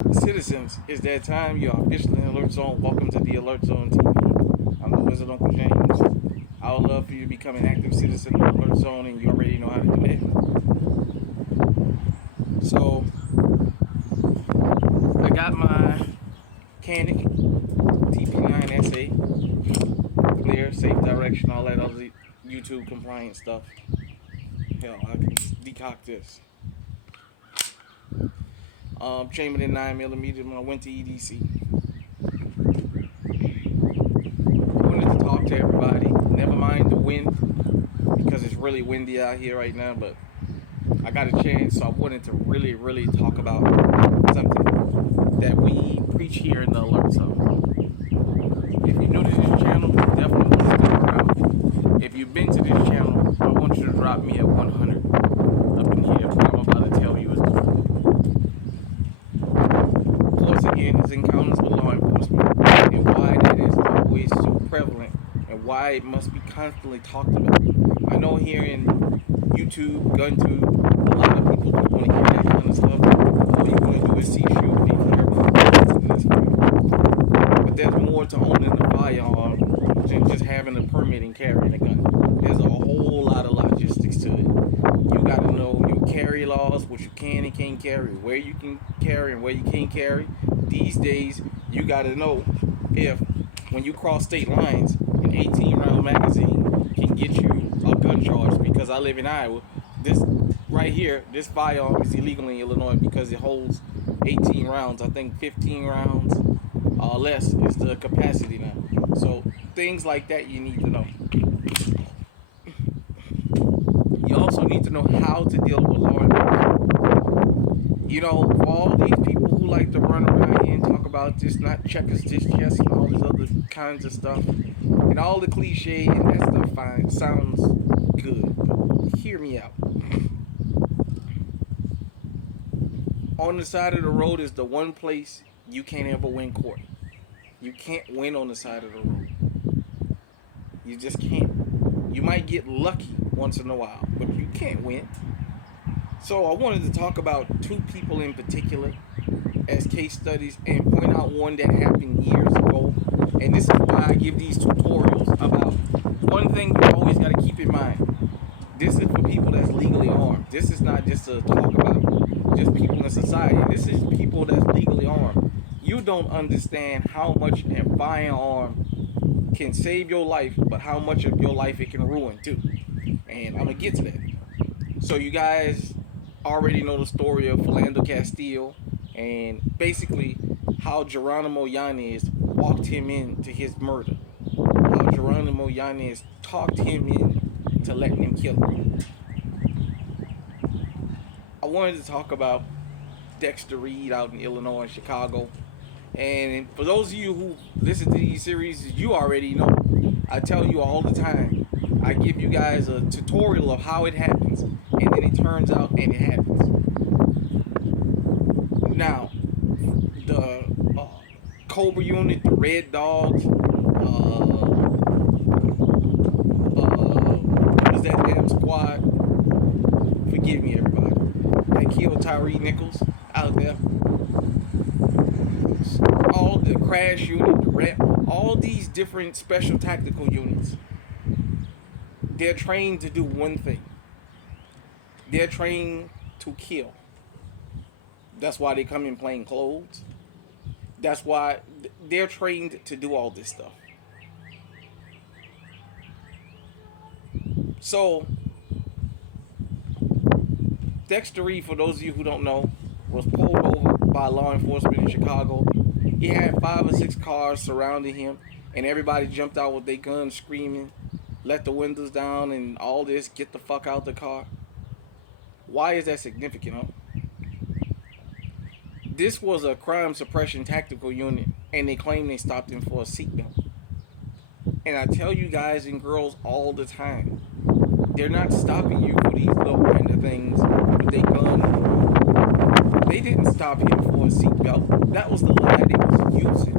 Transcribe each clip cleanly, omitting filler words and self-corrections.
Citizens, it's that time. You are officially in Alert Zone. Welcome to the Alert Zone TV. I'm the Wizard Uncle James. I would love for you to become an active citizen of Alert Zone, and you already know how to do that. So, I got my Canic TP9SA, clear, safe direction, all that other YouTube compliant stuff. Hell, I can decoct this. Chambered in 9mm when I went to EDC. I wanted to talk to everybody. Never mind the wind, because it's really windy out here right now, but I got a chance, so I wanted to really talk about something that we preach here in the Alert Zone. If you're new to this channel, definitely want to stick around. If you've been to this channel, I want you to drop me at 100 up in here. What I'm about to tell you is the truth. Again, is encounters with law enforcement and why that is always so prevalent and why it must be constantly talked about. I know here in YouTube, a lot of people don't want to hear that kind of stuff. All you want to do is see shooting and hear about guns and this way. But there's more to owning a firearm than just having a permit and carrying a gun. There's a whole lot of logistics to it. You got to know your carry laws, what you can and can't carry, where you can carry and where you can't carry. These days, you got to know if, when you cross state lines, an 18-round magazine can get you a gun charge. Because I live in Iowa, this right here, this firearm is illegal in Illinois because it holds 18 rounds. I think 15 rounds or less is the capacity now. So things like that you need to know. You also need to know how to deal with law enforcement. You know, for all these people who like to run around here and talk about this, not checkers, this chess, and all this other kinds of stuff, and all the cliche and that stuff, fine, sounds good. But hear me out. On the side of the road is the one place you can't ever win court. You can't win on the side of the road. You just can't. You might get lucky once in a while, but you can't win. So I wanted to talk about two people in particular as case studies and point out one that happened years ago. And this is why I give these tutorials about one thing you always got to keep in mind. This is for people that's legally armed. This is not just to talk about just people in society. This is people that's legally armed. You don't understand how much a firearm can save your life, but how much of your life it can ruin too. And I'm going to get to that. So you guys already know the story of Philando Castile and basically how Geronimo Yanez walked him into his murder. How Geronimo Yanez talked him in to letting him kill him. I wanted to talk about Dexter Reed out in Illinois and Chicago. And for those of you who listen to these series, you already know. I tell you all the time. I give you guys a tutorial of how it happens, and then it turns out and it happens. Now, the Cobra unit, the Red Dogs, what is that damn squad? Forgive me, everybody. That killed Tyree Nichols out there. All the crash unit, the rep, all these different special tactical units. They're trained to do one thing. They're trained to kill. That's why they come in plain clothes. That's why they're trained to do all this stuff. So, Dexter Reed, for those of you who don't know, was pulled over by law enforcement in Chicago. He had 5 or 6 cars surrounding him, and everybody jumped out with their guns screaming, let the windows down and all this, get the fuck out the car. Why is that significant, huh? This was a crime suppression tactical unit, and they claim they stopped him for a seatbelt. And I tell you guys and girls all the time, they're not stopping you for these little kind of things with their gun. They didn't stop him for a seatbelt. That was the lie they was using.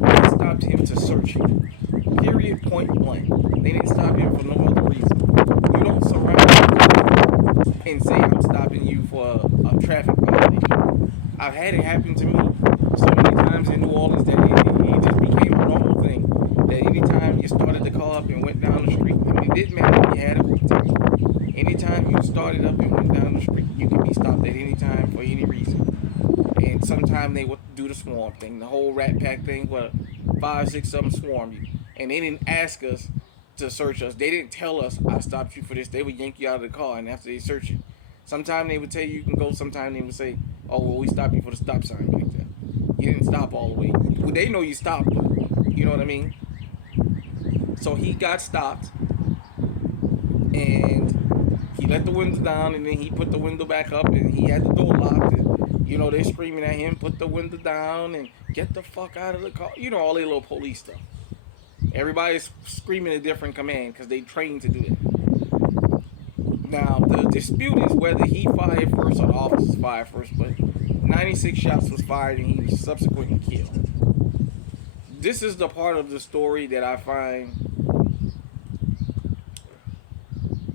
They stopped him to search him. Period, point blank. They didn't stop him for no other reason. You don't surround me and say I'm stopping you for a traffic violation. I've had it happen to me so many times in New Orleans that it just became a normal thing. That anytime you started the car up and went down the street, and it didn't matter if you had a hoop ticket. Anytime you started up and went down the street, you could be stopped at any time for any reason. And sometimes they would do the swarm thing, the whole rat pack thing where 5, 6 of them swarm you. And they didn't ask us to search us. They didn't tell us, I stopped you for this. They would yank you out of the car, and after they search you, sometimes they would tell you can go, sometimes they would say, oh, well, we stopped you for the stop sign back there. You didn't stop all the way. Well, they know you stopped, you know what I mean? So he got stopped, and he let the window down, and then he put the window back up, and he had the door locked, and, you know, they're screaming at him, put the window down, and get the fuck out of the car. You know, all their little police stuff. Everybody's screaming a different command because they trained to do that. Now, the dispute is whether he fired first or the officers fired first, but 96 shots was fired and he was subsequently killed. This is the part of the story that I find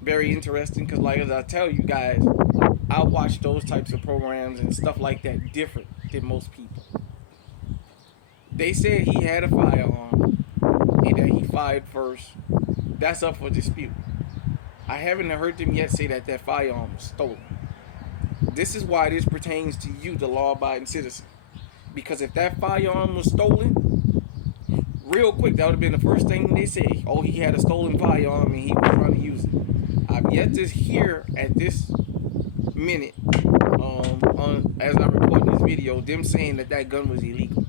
very interesting because, like as I tell you guys, I watch those types of programs and stuff like that different than most people. They said he had a firearm and that he fired first. That's up for dispute. I haven't heard them yet say that that firearm was stolen. This is why this pertains to you, the law-abiding citizen. Because if that firearm was stolen, real quick, that would have been the first thing they say. Oh, he had a stolen firearm and he was trying to use it. I've yet to hear at this minute, as I record this video, them saying that that gun was illegal.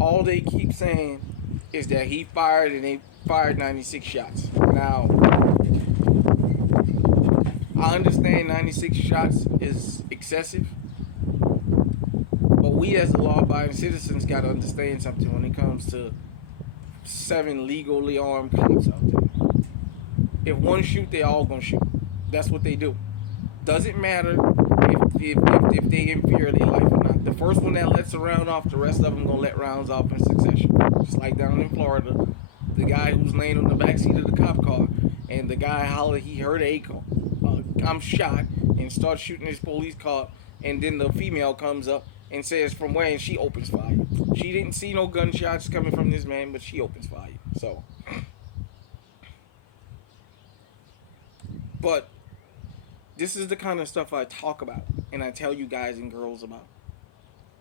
All they keep saying is that he fired and they fired 96 shots. Now, I understand 96 shots is excessive, but we as the law-abiding citizens got to understand something when it comes to 7 legally armed cops out there. If one shoot, they all gonna shoot. That's what they do. Doesn't matter if they inferior their life or not. The first one that lets a round off, the rest of them gonna let rounds off in succession. Just like down in Florida, the guy who's laying on the backseat of the cop car, and the guy hollered he heard a echo. I'm shot, and starts shooting his police car, and then the female comes up and says from where, and she opens fire. She didn't see no gunshots coming from this man, but she opens fire. So, but this is the kind of stuff I talk about and I tell you guys and girls about.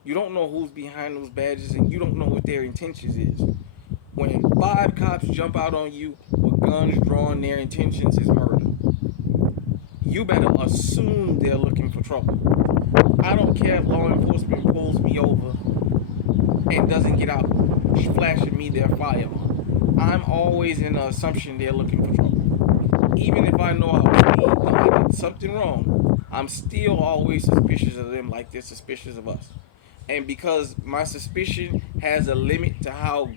You don't know who's behind those badges, and you don't know what their intentions is. When 5 cops jump out on you with guns drawn, their intentions is murder. You better assume they're looking for trouble. I don't care if law enforcement pulls me over and doesn't get out flashing me their firearm. I'm always in the assumption they're looking for trouble. Even if I know I did something wrong, I'm still always suspicious of them like they're suspicious of us. And because my suspicion has a limit to how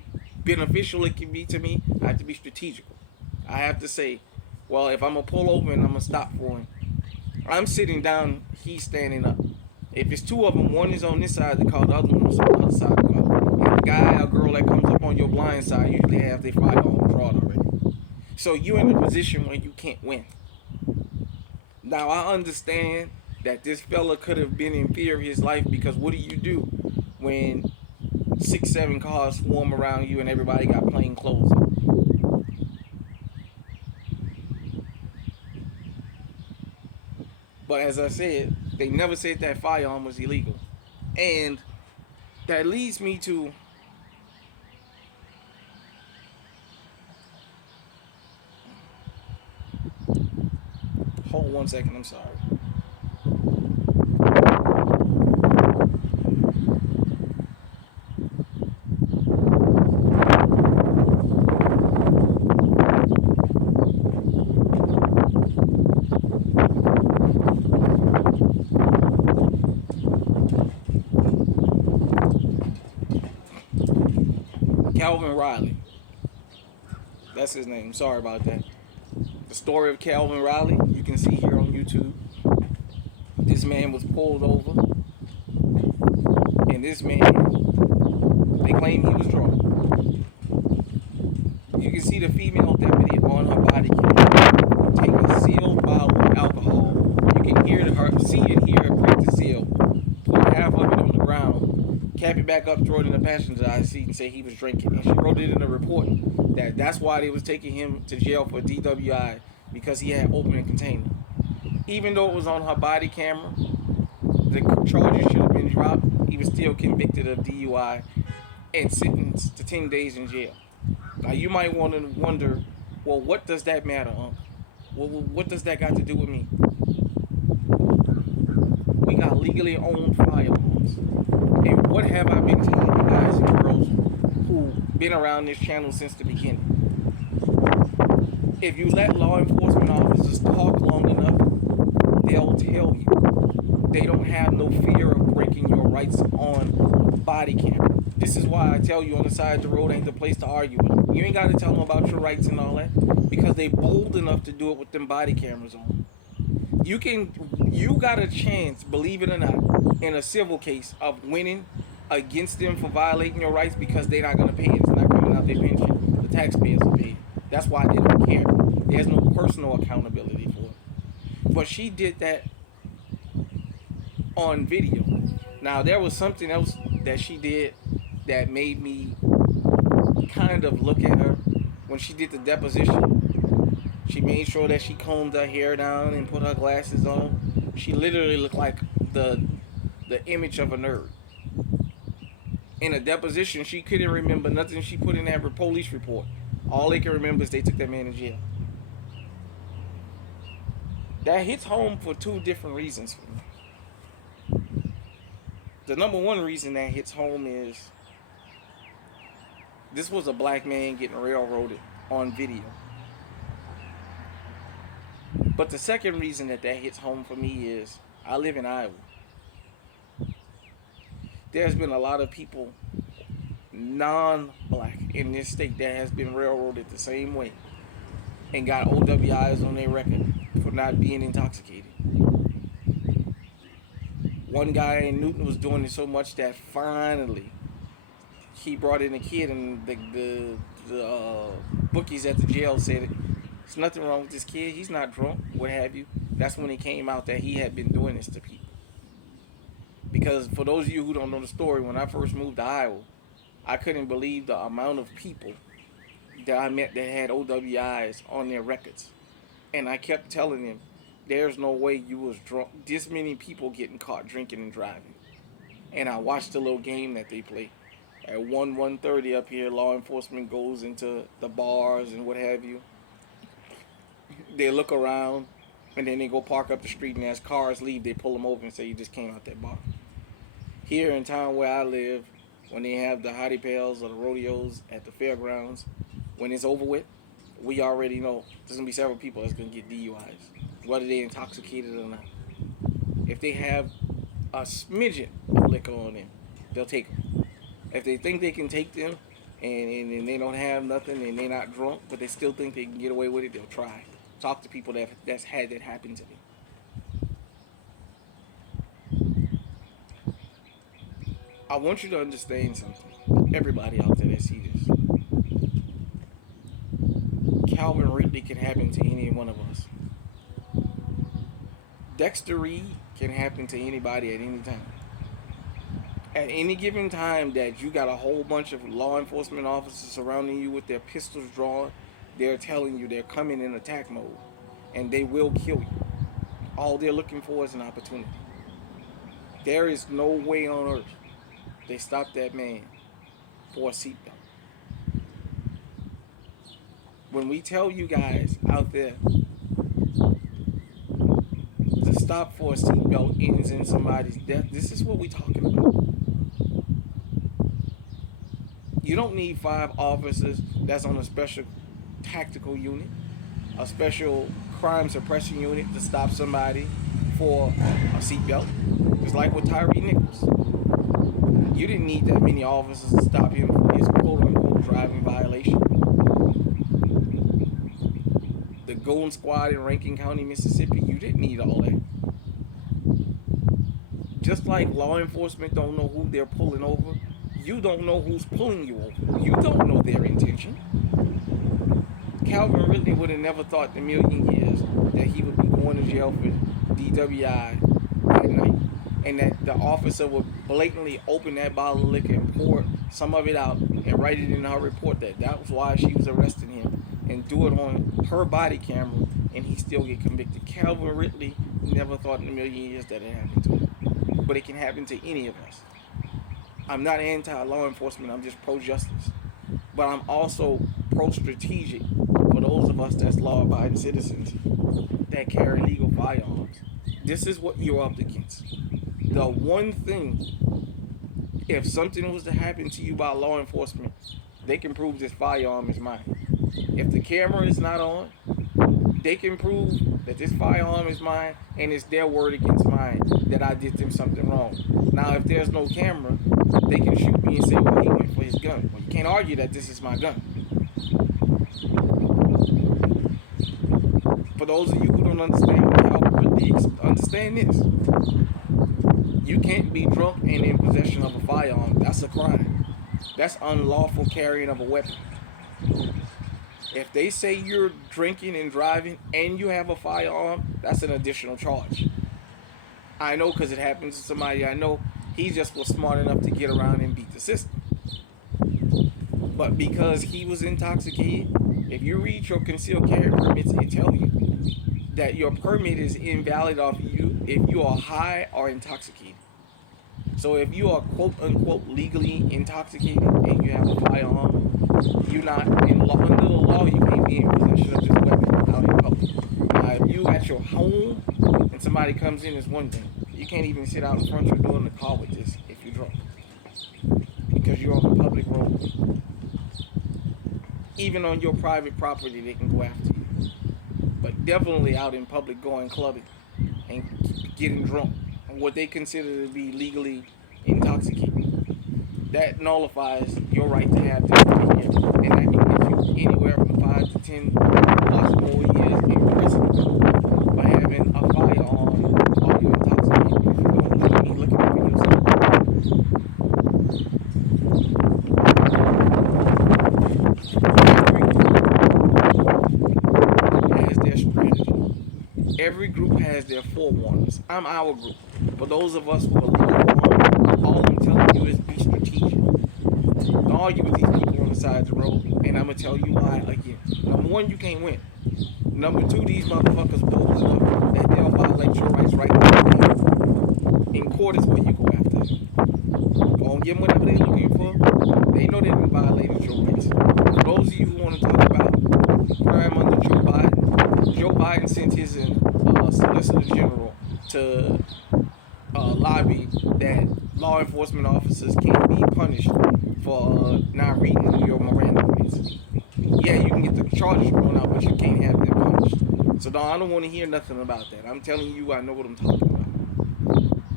beneficial it can be to me, I have to be strategical. I have to say, well, if I'm going to pull over and I'm going to stop for him, I'm sitting down, he's standing up. If it's 2 of them, one is on this side of the car, the other one is on the other side of the car. And the guy or girl that comes up on your blind side usually have their firearm drawn already. So you're in a position where you can't win. Now, I understand that this fella could have been in fear of his life, because what do when 6, 7 cars swarm around you and everybody got plain clothes on? But as I said, they never said that firearm was illegal. And that leads me to hold 1 second, I'm sorry. Calvin Riley. That's his name. Sorry about that. The story of Calvin Riley, you can see here on YouTube. This man was pulled over, and this man, they claim he was drunk. You can see the female deputy on her body cam take a sealed bottle of alcohol. You can hear her, see and hear her break the seal around, cap it back up, throw it in the passenger side seat, and say he was drinking. And she wrote it in the report that's why they was taking him to jail for DWI, because he had open container. Even though it was on her body camera, the charges should have been dropped. He was still convicted of DUI and sentenced to 10 days in jail. Now you might want to wonder, well, what does that matter, Uncle? Well, what does that got to do with me? We got legally owned firearms. And what have I been telling you guys and girls who've been around this channel since the beginning? If you let law enforcement officers talk long enough, they'll tell you they don't have no fear of breaking your rights on body camera. This is why I tell you on the side of the road ain't the place to argue with them. You ain't got to tell them about your rights and all that, because they bold enough to do it with them body cameras on. You got a chance, believe it or not, in a civil case of winning against them for violating your rights, because they're not going to pay it. It's not coming out their pension. The taxpayers will pay it. That's why they don't care. There's no personal accountability for it. But she did that on video. Now, there was something else that she did that made me kind of look at her. When she did the deposition, she made sure that she combed her hair down and put her glasses on. She literally looked like the image of a nerd. In a deposition, she couldn't remember nothing she put in that police report. All they can remember is they took that man in jail. That hits home for two different reasons for me. The number one reason that hits home is this was a black man getting railroaded on video. But the second reason that hits home for me is I live in Iowa. There's been a lot of people non-black in this state that has been railroaded the same way and got OWIs on their record for not being intoxicated. One guy in Newton was doing it so much that finally he brought in a kid, and the bookies at the jail said, there's nothing wrong with this kid, he's not drunk, what have you. That's when it came out that he had been doing this to people. Because for those of you who don't know the story, when I first moved to Iowa, I couldn't believe the amount of people that I met that had OWIs on their records. And I kept telling them, there's no way you was drunk. This many people getting caught drinking and driving. And I watched the little game that they play. At 1:30 up here, law enforcement goes into the bars and what have you. They look around, and then they go park up the street, and as cars leave, they pull them over and say, you just came out that bar. Here in town where I live, when they have the hottie pails or the rodeos at the fairgrounds, when it's over with, we already know there's going to be several people that's going to get DUIs, whether they're intoxicated or not. If they have a smidgen of liquor on them, they'll take them. If they think they can take them and they don't have nothing and they're not drunk, but they still think they can get away with it, they'll try. Talk to people that's had that happen to them. I want you to understand something. Everybody out there that see this. Calvin Ridley can happen to any one of us. Dexter Reed can happen to anybody at any time. At any given time that you got a whole bunch of law enforcement officers surrounding you with their pistols drawn, they're telling you they're coming in attack mode and they will kill you. All they're looking for is an opportunity. There is no way on earth they stopped that man for a seatbelt. When we tell you guys out there to stop for a seatbelt ends in somebody's death, this is what we're talking about. You don't need 5 officers that's on a special tactical unit, a special crime suppression unit to stop somebody for a seatbelt. It's like with Tyree Nichols. You didn't need that many officers to stop him for his quote-unquote driving violation. The Golden Squad in Rankin County, Mississippi, you didn't need all that. Just like law enforcement don't know who they're pulling over, you don't know who's pulling you over. You don't know their intention. Calvin Ridley would have never thought in a million years that he would be going to jail for DWI at night. and that the officer would blatantly open that bottle of liquor and pour some of it out and write it in her report that was why she was arresting him, and do it on her body camera, and he still get convicted. Calvin Ridley never thought in a million years that it happened to him, but it can happen to any of us. I'm not anti-law enforcement, I'm just pro-justice. But I'm also pro-strategic for those of us that's law-abiding citizens that carry legal firearms. This is what you're up against. The one thing, if something was to happen to you by law enforcement, they can prove this firearm is mine. If the camera is not on, they can prove that this firearm is mine, and it's their word against mine that I did them something wrong. Now, if there's no camera, they can shoot me and say, well, he went for his gun. Well, you can't argue that this is my gun. For those of you who don't understand understand this. You can't be drunk and in possession of a firearm. That's a crime. That's unlawful carrying of a weapon. If they say you're drinking and driving and you have a firearm, that's an additional charge. I know because it happens to somebody I know. He just was smart enough to get around and beat the system. But because he was intoxicated, if you read your concealed carry permits, it tells you that your permit is invalid off you if you are high or intoxicated. So if you are quote unquote legally intoxicated and you have a firearm, you're not in law. Under the law, you can't be in possession of this weapon out in public. Now, if you at your home and somebody comes in, is one thing. You can't even sit out in front of your door in the car with this if you're drunk, because you're on the public road. Even on your private property, they can go after you. But definitely out in public, going clubbing and getting drunk, what they consider to be legally intoxicated, that nullifies your right to have this opinion, and that can get you anywhere from 5 to 10 plus more years in prison by having a firearm while you're intoxicated. If you don't believe me, look at the videos. Every group has their forewarners. I'm our group. For those of us who are legally armed, all I'm telling you is be strategic. Don't argue with these people on the side of the road, and I'm going to tell you why again. Number one, you can't win. Number two, these motherfuckers bold enough that they'll violate your rights right now. In court is where you go after. Go and give them whatever they're looking for. They know they didn't violate your rights. For those of you who want to talk about crime under Joe Biden sent his Solicitor General to lobby that law enforcement officers can't be punished for not reading your Miranda rights. Yeah, you can get the charges thrown out, but you can't have them punished. So I don't want to hear nothing about that. I'm telling you, I know what I'm talking about.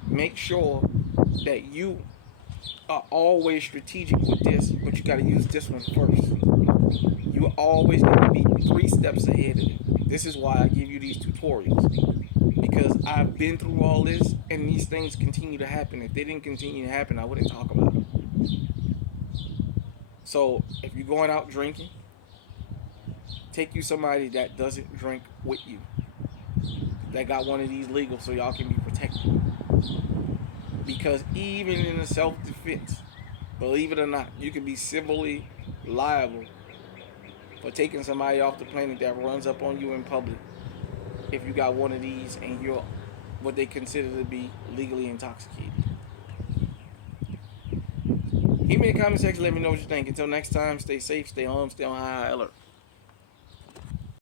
Make sure that you are always strategic with this, but you got to use this one first. You always got to be 3 steps ahead of it. This is why I give you these tutorials, because I've been through all this, and these things continue to happen. If they didn't continue to happen, I wouldn't talk about them. So if you're going out drinking, take you somebody that doesn't drink with you, that got one of these legal, so y'all can be protected. Because even in a self-defense, believe it or not, you can be civilly liable for taking somebody off the planet that runs up on you in public if you got one of these and you're what they consider to be legally intoxicated. Hit me in the comment section, let me know what you think. Until next time, stay safe, stay home, stay on high alert.